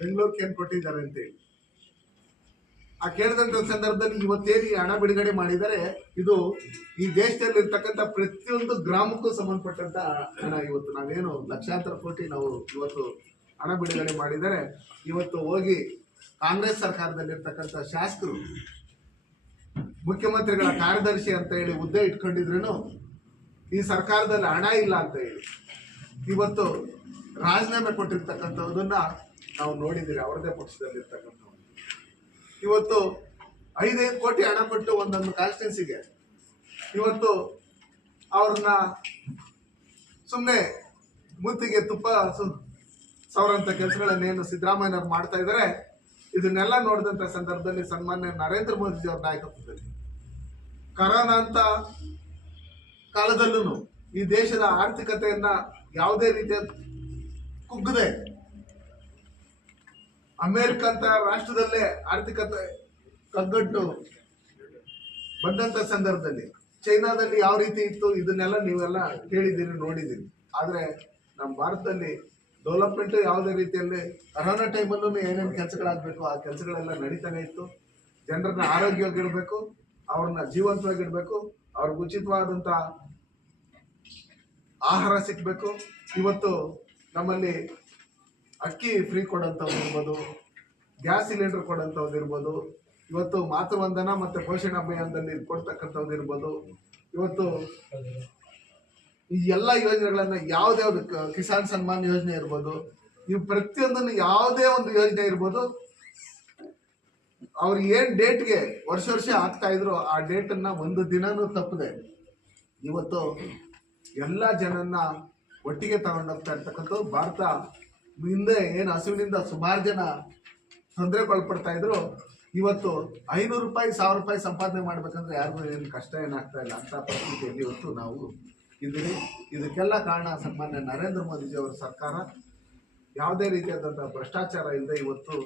ಬೆಂಗಳೂರಿಗೆ ಏನು ಕೊಟ್ಟಿದ್ದಾರೆ ಅಂತೇಳಿ ಆ ಕೇಳಿದಂತ ಸಂದರ್ಭದಲ್ಲಿ ಇವತ್ತೇನು ಹಣ ಬಿಡುಗಡೆ ಮಾಡಿದರೆ ಇದು ಈ ದೇಶದಲ್ಲಿ ಇರ್ತಕ್ಕಂಥ ಪ್ರತಿಯೊಂದು ಗ್ರಾಮಕ್ಕೂ ಸಂಬಂಧಪಟ್ಟಂತ ಹಣ. ಇವತ್ತು ನಾವೇನು ಲಕ್ಷಾಂತರ ಕೋಟಿ ನಾವು ಇವತ್ತು ಹಣ ಬಿಡುಗಡೆ ಮಾಡಿದರೆ ಇವತ್ತು ಹೋಗಿ ಕಾಂಗ್ರೆಸ್ ಸರ್ಕಾರದಲ್ಲಿರ್ತಕ್ಕಂಥ ಶಾಸಕರು ಮುಖ್ಯಮಂತ್ರಿಗಳ ಕಾರ್ಯದರ್ಶಿ ಅಂತ ಹೇಳಿ ಹುದ್ದೆ ಇಟ್ಕೊಂಡಿದ್ರು ಈ ಸರ್ಕಾರದಲ್ಲಿ ಹಣ ಇಲ್ಲ ಅಂತ ಹೇಳಿ ಇವತ್ತು ರಾಜೀನಾಮೆ ಕೊಟ್ಟಿರ್ತಕ್ಕಂಥದನ್ನ ನಾವು ನೋಡಿದ್ದೀರಿ. ಅವರದೇ ಪಕ್ಷದಲ್ಲಿರ್ತಕ್ಕಂಥ ಇವತ್ತು 5 ಕೋಟಿ ಹಣ ಕೊಟ್ಟು ಒಂದೊಂದು ಕಾನ್ಸ್ಟಿಟ್ಯೂನ್ಸಿಗೆ ಇವತ್ತು ಅವ್ರನ್ನ ಸುಮ್ಮನೆ ಮೂತಿಗೆ ತುಪ್ಪ ಸವರಂತ ಕೆಲಸಗಳನ್ನೇನು ಸಿದ್ದರಾಮಯ್ಯನವ್ರು ಮಾಡ್ತಾ ಇದ್ದಾರೆ. ಇದನ್ನೆಲ್ಲ ನೋಡಿದಂಥ ಸಂದರ್ಭದಲ್ಲಿ ಸನ್ಮಾನ್ಯ ನರೇಂದ್ರ ಮೋದಿಜಿ ಅವರ ನಾಯಕತ್ವದಲ್ಲಿ ಕರೋನಾ ಅಂತ ಕಾಲದಲ್ಲೂ ಈ ದೇಶದ ಆರ್ಥಿಕತೆಯನ್ನ ಯಾವುದೇ ರೀತಿಯ ಕುಗ್ಗದೆ ಅಮೆರಿಕ ಅಂತ ರಾಷ್ಟ್ರದಲ್ಲೇ ಆರ್ಥಿಕತೆ ಕಗ್ಗಟ್ಟು ಬಂದಂತ ಸಂದರ್ಭದಲ್ಲಿ ಚೈನಾದಲ್ಲಿ ಯಾವ ರೀತಿ ಇತ್ತು ಇದನ್ನೆಲ್ಲ ನೀವೆಲ್ಲ ಕೇಳಿದ್ದೀರಿ, ನೋಡಿದ್ದೀರಿ. ಆದರೆ ನಮ್ಮ ಭಾರತದಲ್ಲಿ ಡೆವಲಪ್ಮೆಂಟ್ ಯಾವುದೇ ರೀತಿಯಲ್ಲಿ ಕರೋನಾ ಟೈಮಲ್ಲೂ ಏನೇನು ಕೆಲಸಗಳಾಗಬೇಕು ಆ ಕೆಲಸಗಳೆಲ್ಲ ನಡೀತಾನೆ ಇತ್ತು. ಜನರನ್ನ ಆರೋಗ್ಯವಾಗಿಡಬೇಕು, ಅವ್ರನ್ನ ಜೀವಂತವಾಗಿಡಬೇಕು, ಅವ್ರಿಗೆ ಉಚಿತವಾದಂಥ ಆಹಾರ ಸಿಗಬೇಕು. ಇವತ್ತು ನಮ್ಮಲ್ಲಿ ಅಕ್ಕಿ ಫ್ರೀ ಕೊಡೋಂಥದ್ದು ಇರ್ಬೋದು, ಗ್ಯಾಸ್ ಸಿಲಿಂಡರ್ ಕೊಡೋಂಥದ್ದು ಇರ್ಬೋದು, ಇವತ್ತು ಮಾತೃವಂದನ ಮತ್ತು ಪೋಷಣ ಅಭಿಯಾನದಲ್ಲಿ ಕೊಡ್ತಕ್ಕಂಥದ್ದು ಇರ್ಬೋದು, ಇವತ್ತು ಈ ಎಲ್ಲ ಯೋಜನೆಗಳನ್ನ ಯಾವ್ದು ಕಿಸಾನ್ ಸನ್ಮಾನ್ ಯೋಜನೆ ಇರ್ಬೋದು, ಇವು ಪ್ರತಿಯೊಂದನ್ನು ಯಾವುದೇ ಒಂದು ಯೋಜನೆ ಇರ್ಬೋದು, ಅವ್ರು ಏನ್ ಡೇಟ್ಗೆ ವರ್ಷ ಆಗ್ತಾ ಇದ್ರು ಆ ಡೇಟನ್ನ ಒಂದು ದಿನನೂ ತಪ್ಪದೆ ಇವತ್ತು ಎಲ್ಲ ಜನನ್ನ ಒಟ್ಟಿಗೆ ತಗೊಂಡೋಗ್ತಾ ಇರ್ತಕ್ಕಂಥದ್ದು. ಭಾರತ ಹಿಂದೆ ಏನು ಹಸುವಿನಿಂದ ಸುಮಾರು ಜನ ತೊಂದರೆಗೊಳಪಡ್ತಾ ಇದ್ರು, ಇವತ್ತು 500 ರೂಪಾಯಿ 1000 ರೂಪಾಯಿ ಸಂಪಾದನೆ ಮಾಡ್ಬೇಕಂದ್ರೆ ಯಾರಿಗೂ ಏನು ಕಷ್ಟ ಏನಾಗ್ತಾ ಇಲ್ಲ ಅಂತ ಪರಿಸ್ಥಿತಿಯಲ್ಲಿ ಇವತ್ತು ನಾವು ಇದ್ದೀವಿ. ಇದಕ್ಕೆಲ್ಲ ಕಾರಣ ಸನ್ಮಾನ್ಯ ನರೇಂದ್ರ ಮೋದಿಜಿ ಅವರ ಸರ್ಕಾರ. ಯಾವುದೇ ರೀತಿಯಾದಂಥ ಭ್ರಷ್ಟಾಚಾರ ಇಲ್ಲದೆ ಇವತ್ತು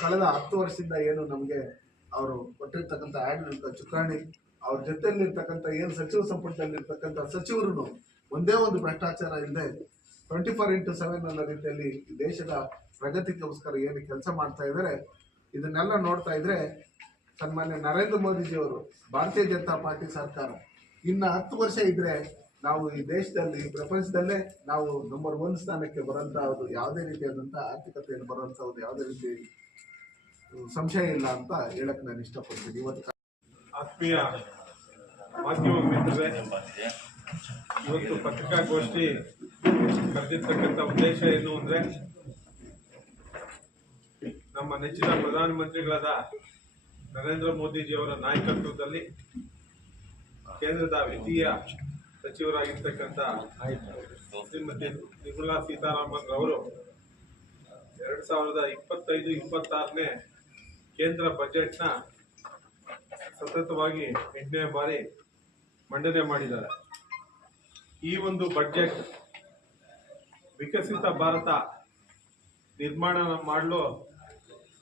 ಕಳೆದ 10 ವರ್ಷದಿಂದ ಏನು ನಮಗೆ ಅವರು ಕೊಟ್ಟಿರ್ತಕ್ಕಂಥ ಆಡಳಿತ ಚುಕ್ಕಾಣಿ, ಅವ್ರ ಜೊತೆಯಲ್ಲಿರ್ತಕ್ಕಂಥ ಏನು ಸಚಿವ ಸಂಪುಟದಲ್ಲಿರ್ತಕ್ಕಂಥ ಸಚಿವರು ಒಂದೇ ಒಂದು ಭ್ರಷ್ಟಾಚಾರ ಇಲ್ಲದೆ 24x7 ಅನ್ನೋ ರೀತಿಯಲ್ಲಿ ದೇಶದ ಪ್ರಗತಿಗೋಸ್ಕರ ಏನು ಕೆಲಸ ಮಾಡ್ತಾ ಇದ್ದಾರೆ. ಇದನ್ನೆಲ್ಲ ನೋಡ್ತಾ ಇದ್ರೆ ಸನ್ಮಾನ್ಯ ನರೇಂದ್ರ ಮೋದಿಜಿ ಅವರು ಭಾರತೀಯ ಜನತಾ ಪಾರ್ಟಿ ಸರ್ಕಾರ ಇನ್ನು 10 ವರ್ಷ ಇದ್ರೆ ನಾವು ಈ ದೇಶದಲ್ಲಿ ಈ ಪ್ರಪಂಚದಲ್ಲೇ ನಾವು ನಂಬರ್ 1 ಸ್ಥಾನಕ್ಕೆ ಬರೋಂಥದ್ದು ಯಾವುದೇ ರೀತಿಯಾದಂಥ ಆರ್ಥಿಕತೆಯನ್ನು ಬರುವಂಥದ್ದು ಯಾವುದೇ ರೀತಿ ಸಂಶಯ ಇಲ್ಲ ಅಂತ ಹೇಳಕ್ ನಾನು ಇಷ್ಟಪಡ್ತೀನಿ. ಇವತ್ತು ಆತ್ಮೀಯ ಮಾಧ್ಯಮ ಮಿತ್ರರೇ, ಇವತ್ತು ಪತ್ರಿಕಾಗೋಷ್ಠಿ ಕರೆದಿರ್ತಕ್ಕಂಥ ಉದ್ದೇಶ ಏನು ಅಂದ್ರೆ, ನಮ್ಮ ನೆಚ್ಚಿನ ಪ್ರಧಾನಮಂತ್ರಿಗಳಾದ ನರೇಂದ್ರ ಮೋದಿಜಿಯವರ ನಾಯಕತ್ವದಲ್ಲಿ ಕೇಂದ್ರದ ವಿತ್ತೀಯ ಸಚಿವರಾಗಿರ್ತಕ್ಕಂಥ ಶ್ರೀಮತಿ ನಿರ್ಮಲಾ ಸೀತಾರಾಮನ್ ರವರು 2025-26ನೇ ಕೇಂದ್ರ ಬಜೆಟ್ನ ಸತತವಾಗಿ 8ನೇ ಬಾರಿ ಮಂಡನೆ ಮಾಡಿದ್ದಾರೆ. ಈ ಒಂದು ಬಜೆಟ್ ವಿಕಸಿತ ಭಾರತ ನಿರ್ಮಾಣ ಮಾಡಲು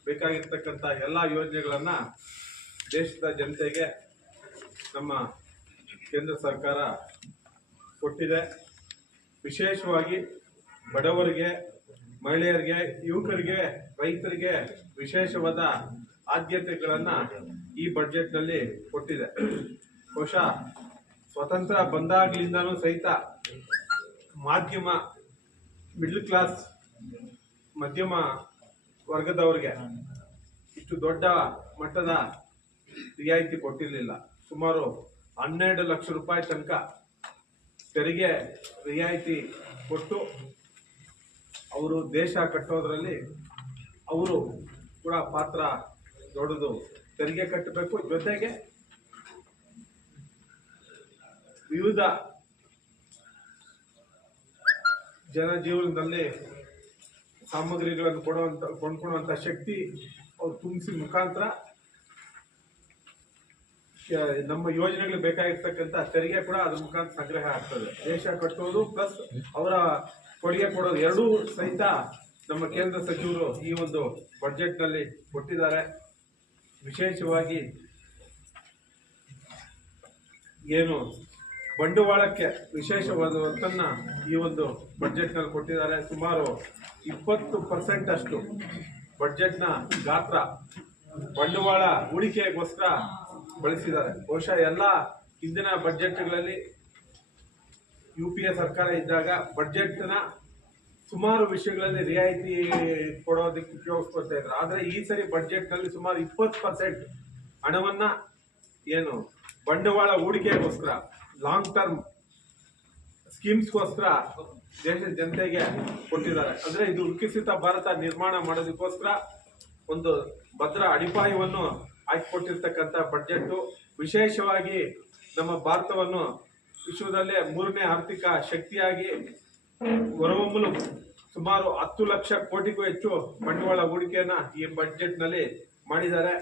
ಬೇಕಾಗಿರ್ತಕ್ಕಂಥ ಎಲ್ಲ ಯೋಜನೆಗಳನ್ನ ದೇಶದ ಜನತೆಗೆ ನಮ್ಮ ಕೇಂದ್ರ ಸರ್ಕಾರ ಕೊಟ್ಟಿದೆ. ವಿಶೇಷವಾಗಿ ಬಡವರಿಗೆ, ಮಹಿಳೆಯರಿಗೆ, ಯುವಕರಿಗೆ, ರೈತರಿಗೆ ವಿಶೇಷವಾದ ಆದ್ಯತೆಗಳನ್ನು ಈ ಬಜೆಟ್ನಲ್ಲಿ ಕೊಟ್ಟಿದೆ. ಬಹುಶಃ ಸ್ವತಂತ್ರ ಬಂದಾಗಲಿಂದನೂ ಸಹಿತ ಮಾಧ್ಯಮ, ಮಿಡ್ಲ್ ಕ್ಲಾಸ್, ಮಧ್ಯಮ ವರ್ಗದವರಿಗೆ ಇಷ್ಟು ದೊಡ್ಡ ಮಟ್ಟದ ರಿಯಾಯಿತಿ ಕೊಟ್ಟಿರಲಿಲ್ಲ. ಸುಮಾರು 12 ಲಕ್ಷ ರೂಪಾಯಿ ತನಕ ತೆರಿಗೆ ರಿಯಾಯಿತಿ ಕೊಟ್ಟು ಅವರು ದೇಶ ಕಟ್ಟೋದ್ರಲ್ಲಿ ಅವರು ಕೂಡ ಪಾತ್ರ ದೊಡ್ಡದು. ತೆರಿಗೆ ಕಟ್ಟಬೇಕು, ಜೊತೆಗೆ ವಿವಿಧ ಜನಜೀವನದಲ್ಲಿ ಸಾಮಗ್ರಿಗಳನ್ನು ಕೊಂಡ್ಕೊಳ್ಳುವಂಥ ಶಕ್ತಿ ಅವ್ರು ತುಂಬಿಸಿ ಮುಖಾಂತರ ನಮ್ಮ ಯೋಜನೆಗಳಿಗೆ ಬೇಕಾಗಿರ್ತಕ್ಕಂಥ ತೆರಿಗೆ ಕೂಡ ಅದ್ರ ಮುಖಾಂತರ ಸಂಗ್ರಹ ಆಗ್ತದೆ. ದೇಶ ಕಟ್ಟೋದು ಪ್ಲಸ್ ಅವರ ಕೊಡುಗೆ ಕೊಡೋದು ಎರಡೂ ಸಹಿತ ನಮ್ಮ ಕೇಂದ್ರ ಸಚಿವರು ಈ ಒಂದು ಬಜೆಟ್ನಲ್ಲಿ ಕೊಟ್ಟಿದ್ದಾರೆ. ವಿಶೇಷವಾಗಿ ಏನು ಬಂಡವಾಳಕ್ಕೆ ವಿಶೇಷವಾದ ಒತ್ತನ್ನ ಈ ಒಂದು ಬಡ್ಜೆಟ್ನಲ್ಲಿ ಕೊಟ್ಟಿದ್ದಾರೆ. ಸುಮಾರು 20% ಅಷ್ಟು ಬಡ್ಜೆಟ್ನ ಗಾತ್ರ ಬಂಡವಾಳ ಹೂಡಿಕೆಗೋಸ್ಕರ ಬಳಸಿದ್ದಾರೆ. ಬಹುಶಃ ಎಲ್ಲ ಹಿಂದಿನ ಬಡ್ಜೆಟ್ಗಳಲ್ಲಿ UPA ಸರ್ಕಾರ ಇದ್ದಾಗ ಬಡ್ಜೆಟ್ನ ಸುಮಾರು ವಿಷಯಗಳಲ್ಲಿ ರಿಯಾಯಿತಿ ಕೊಡೋದಕ್ಕೆ ಉಪಯೋಗಿಸ್ಕೊಳ್ತಾ ಇದ್ರು. ಆದರೆ ಈ ಸರಿ ಬಡ್ಜೆಟ್ನಲ್ಲಿ ಸುಮಾರು 20% ಹಣವನ್ನ ಏನು ಬಂಡವಾಳ ಹೂಡಿಕೆಗೋಸ್ಕರ ಲಾಂಗ್ ಟರ್ಮ್ ಸ್ಕೀಮ್ಸ್ಗೋಸ್ಕರ ದೇಶದ ಜನತೆಗೆ ಕೊಟ್ಟಿದ್ದಾರೆ. ಅಂದ್ರೆ ಇದು ವಿಕಸಿತ ಭಾರತ ನಿರ್ಮಾಣ ಮಾಡೋದಕ್ಕೋಸ್ಕರ ಒಂದು ಭದ್ರ ಅಡಿಪಾಯವನ್ನು ಹಾಕಿಕೊಟ್ಟಿರ್ತಕ್ಕಂಥ ಬಡ್ಜೆಟ್. ವಿಶೇಷವಾಗಿ ನಮ್ಮ ಭಾರತವನ್ನು ವಿಶ್ವದಲ್ಲೇ 3ನೇ ಆರ್ಥಿಕ ಶಕ್ತಿಯಾಗಿ ಹೊರಹೊಮ್ಮಲು ಸುಮಾರು 10 ಲಕ್ಷ ಕೋಟಿಗೂ ಹೆಚ್ಚು ಬಂಡವಾಳ ಹೂಡಿಕೆಯನ್ನ ಈ ಬಡ್ಜೆಟ್ನಲ್ಲಿ ಮಾಡಿದ್ದಾರೆ.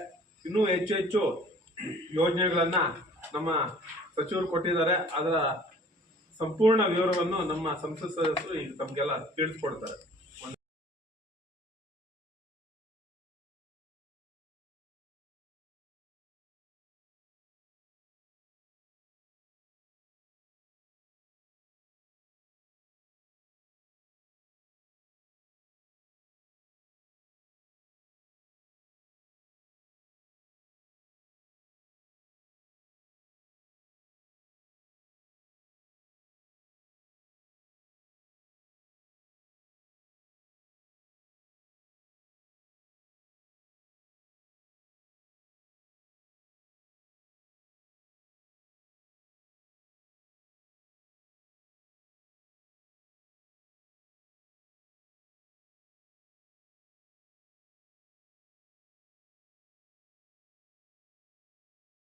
ಇನ್ನೂ ಹೆಚ್ಚು ಯೋಜನೆಗಳನ್ನ ನಮ್ಮ ಸಚಿವರು ಕೊಟ್ಟಿದ್ದಾರೆ. ಅದರ ಸಂಪೂರ್ಣ ವಿವರವನ್ನು ನಮ್ಮ ಸಂಸತ್ ಸದಸ್ಯರು ಈಗ ತಮಗೆಲ್ಲ ತಿಳಿಸ್ಕೊಡ್ತಾರೆ.